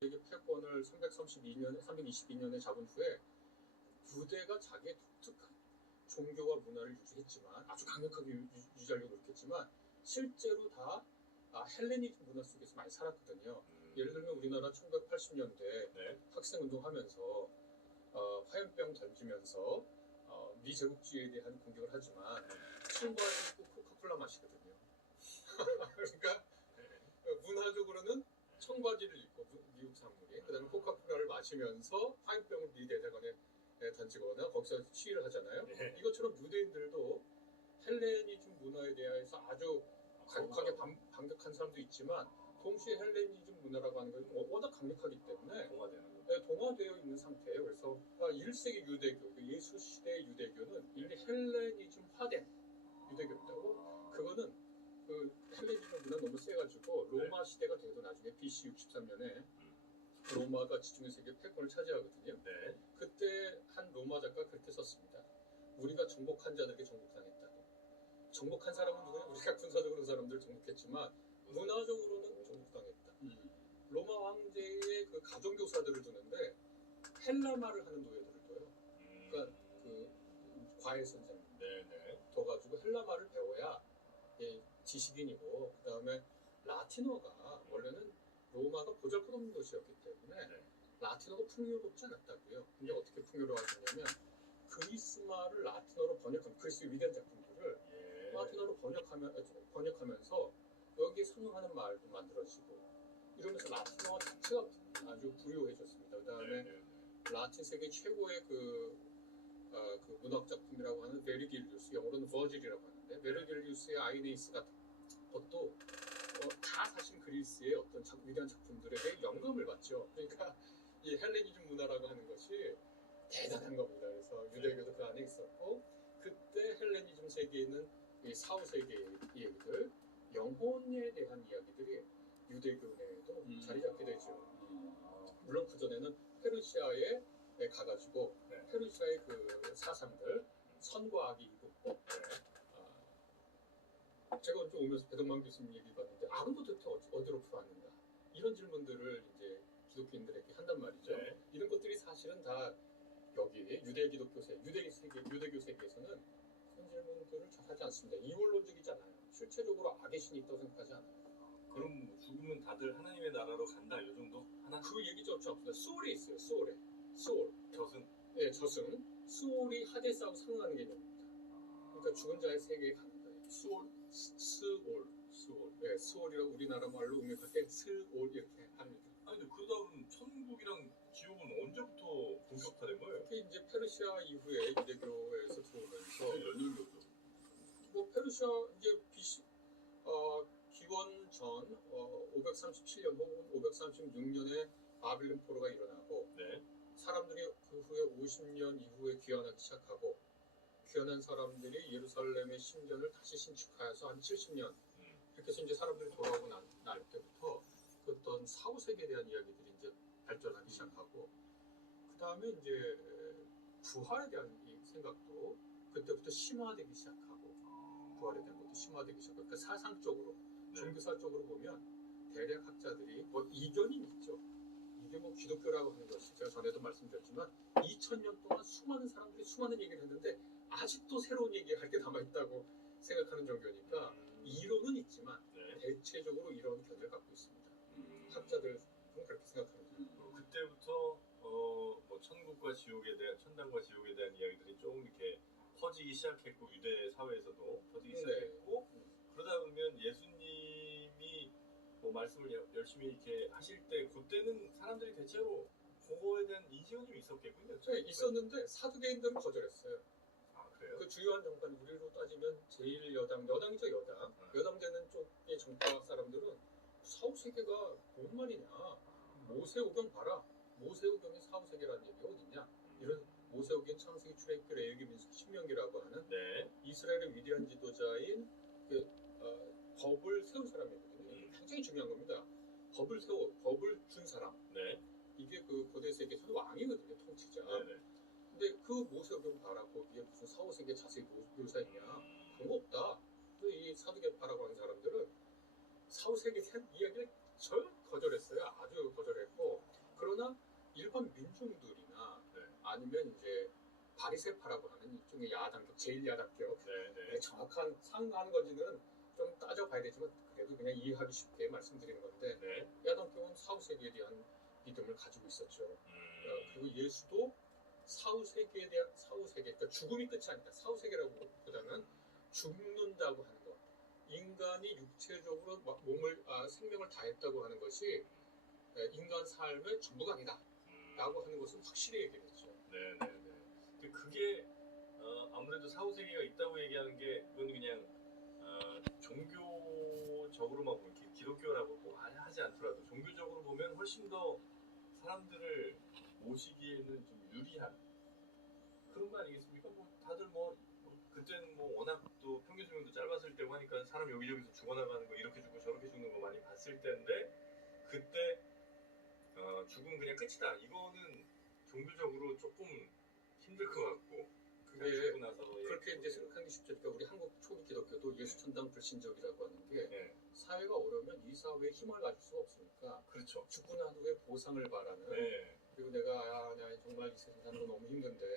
패권을 322년에 잡은 후에 유대가 자기의 독특한 종교와 문화를 유지했지만 아주 강력하게 유지하려고 노력했지만 실제로 다 헬레니즘 문화 속에서 많이 살았거든요. 예를 들면 우리나라 1980년대 네. 학생운동하면서 화염병 던지면서 미제국주의에 대한 공격을 하지만 친구한테 꼭 코카콜라 마시거든요. 그러니까 문화적으로는 청바지를 입고 미국 산물이 그다음에 코카콜라를 마시면서 화염병을 미 대사관에 던지거나 거기서 시위를 하잖아요. 네. 이것처럼 유대인들도 헬레니즘 문화에 대해서 아주 강력하게 반격한 사람도 있지만 동시에 헬레니즘 문화라고 하는 것은 워낙 강력하기 때문에 동화되어 있는 상태예요. 그래서 1세기 유대교, 예수 시대의 유대교는 이미 헬레니즘화된 유대교입니다. 그거는 그 헬레니즘 문화 너무 세가지고 로마 시대가 돼도 나중에 BC 63년에 로마가 지중해 세계 패권을 차지하거든요. 네. 그때 한 로마 작가가 그렇게 썼습니다. 우리가 정복한 자들에게 정복당했다고. 정복한 사람은 누구냐? 우리가 군사적으로 그 사람들을 정복했지만 문화적으로는 정복당했다. 로마 황제의 그 가정교사들을 두는데 헬라말을 하는 노예들을 둬요. 그러니까 그 과외 선생님 둬가지고 헬라말을 배워야 지식인이고 그 다음에 라틴어가 원래는 로마가 보잘것없는 도시였기 때문에 라틴어가 풍요롭지 않았다고요. 근데 어떻게 풍요로워졌냐면 그리스 말을 라틴어로 번역한 그리스 위대한 작품들을 라틴어로 번역하면서 여기에 상응하는 말도 만들어지고 이러면서 라틴어가 자체가 아주 부유해졌습니다. 그 다음에 라틴 세계 최고의 그 문학 작품이라고 하는 베르길리우스, 영어로는 버질이라고 하는데 베르길리우스의 아이네이스 같은 것도 다 사실 그리스의 어떤 위대한 작품들에게 영감을 받죠. 그러니까 이 헬레니즘 문화라고 하는 것이 대단한 겁니다. 그래서 유대교도 그 안에 있었고 그때 헬레니즘 세계에 있는 이 사후 세계의 얘기들, 영혼에 대한 이야기들이 유대교 내에도 자리 잡게 되죠. 물론 그 전에는 페르시아에 가가지고 페르시아의 그 사상들, 선과 악의 이분법. 제가 언제 오면서 배동만 교수님 얘기 봤는데 악은 도대체 어디로 풀어왔는가 이런 질문들을 이제 기독교인들에게 한단 말이죠. 이런 것들이 사실은 다 여기 유대교 세계에서는 그런 질문들을 잘 하지 않습니다. 이원론적이지 않아요. 실체적으로 악의 신이 있다고 생각하지 않아요. 그럼 죽으면 다들 하나님의 나라로 간다 이 정도? 그 얘기죠. 없습니다. 수월이 있어요. 수월. 저승. 네, 저승. 수월이 하데스하고 상응하는 개념입니다. 그러니까 죽은 자의 세계에 가는 거예요. 수월. 네, 수월이라고 우리나라 말로 응역할 때 스월 이렇게 합니다. 아니 근데 그러다 보면 천국이랑 지옥은 언제부터 본격화된 거예요? 그게 이제 페르시아 이후에 유대교에서 들어오면서 연결교죠. 뭐 페르시아 이제 BC 기원 전 537년 혹은 536년에 바빌론 포로가 일어나고 사람들이 그 후에 50년 이후에 귀환하기 시작하고 귀환한 사람들이 예루살렘의 신전을 다시 신축하여서 한 70년 이렇게 해서 이제 사람들이 돌아오고 날 때부터 그 어떤 사후 세계에 대한 이야기들이 이제 발전하기 시작하고 그 다음에 이제 부활에 대한 이 생각도 그때부터 심화되기 시작하고 부활에 대한 것도 심화되기 시작하고 그러니까 사상적으로 종교사적으로 보면 대략 학자들이 뭐 이견이 있죠. 이게 뭐 기독교라고 하는 것이 제가 전에도 말씀드렸지만 2000년 동안 수많은 사람들이 수많은 얘기를 했는데 아직도 새로운 얘기할 게 남아있다고 생각하는 종교니까 이론은 있지만 대체적으로 이런 견해를 갖고 있습니다. 학자들은 그렇게 생각합니다. 그때부터 뭐 천국과 지옥에 대한 천당과 지옥에 대한 이야기들이 조금 이렇게 퍼지기 시작했고 유대 사회에서도 퍼지기 시작했고 그러다 보면 예수님이 뭐 말씀을 열심히 이렇게 하실 때 그때는 사람들이 대체로 그거에 대한 인식은 좀 있었겠군요. 네, 있었는데 사두개인들은 거절했어요. 아 그래요? 그 주요한 정권 우리로 따지면 여당이죠 여당. 여당되는 쪽의 정파 사람들은 사후 세계가 뭔 말이냐? 모세오경 봐라. 모세오경의 사후 세계라는 얘기가 어딨냐? 이런 모세오경 창세기 출애굽기 레위기 민수기 신명기라고 하는 이스라엘의 위대한 지도자인 법을 세운 사람이거든요. 굉장히 중요한 겁니다. 법을 준 사람. 이게 그 고대 세계에서는 왕이거든요, 통치자. 근데 그 모세오경 봐라. 거기에 무슨 사후 세계 자세히 묘사했냐? 그런 거 없다. 이 사두개파라고 하는 사람들은 사후 세계에 대한 이야기를 거절했어요. 아주 거절했고 일반 민중들이나 네. 아니면 이제 바리새파라고 하는 일종의 야당적, 제1야당적 네, 네. 정확한 상하는 건지는 좀 따져봐야 되지만 그래도 그냥 이해하기 쉽게 말씀드리는 건데 네. 야당교는 사후세계에 대한 믿음을 가지고 있었죠. 그리고 예수도 사후세계에 대한 사후세계, 그러니까 죽음이 끝이 아니다. 사후세계라고 보다는 죽는다고 하는 것. 인간이 육체적으로 생명을 다했다고 하는 것이 인간 삶의 전부가 아니다. 라고 하는 것은 확실히 얘기했죠. 네, 네, 네. 근데 그게 아무래도 사후세계가 있다고 얘기하는 게 그건 그냥 종교적으로만 보면 기독교라고 뭐 하지 않더라도 종교적으로 보면 훨씬 더 사람들을 모시기에는 좀 유리한 그런 거 아니겠습니까? 뭐 다들 그때는 뭐 워낙 또 평균 수명도 짧았을 때고 하니까 사람 여기저기서 죽어나가는 거 이렇게 죽고 저렇게 죽는 거 많이 봤을 때인데 그때 죽으면 그냥 끝이다. 이거는 종교적으로 조금 힘들 것 같고 그게 죽고 나서 그렇게 이제 생각하기 쉽죠. 그러니까 우리 한국 초기 기독교도 예수천당 불신적이라고 하는 게 네. 사회가 어려우면 이 사회에 힘을 가질 수가 없으니까 그렇죠. 죽고 난 후에 보상을 바라는 네. 그리고 내가 정말 이 세상 사는 거 너무 힘든데